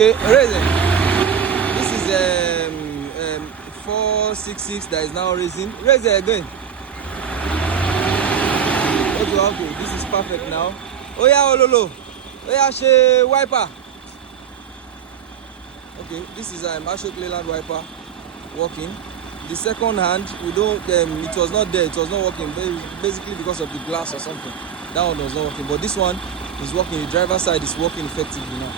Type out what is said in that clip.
Okay, raising. This is 466 that is now raising. Raise it again. Okay, this is perfect now. Oh yeah, Ololo. Oh yeah, she wiper. Okay, this is Ashok Leyland wiper working. The second hand, we don't. It was not there. It was not working. Basically because of the glass or something. That one was not working. But this one is working. The driver's side is working effectively now.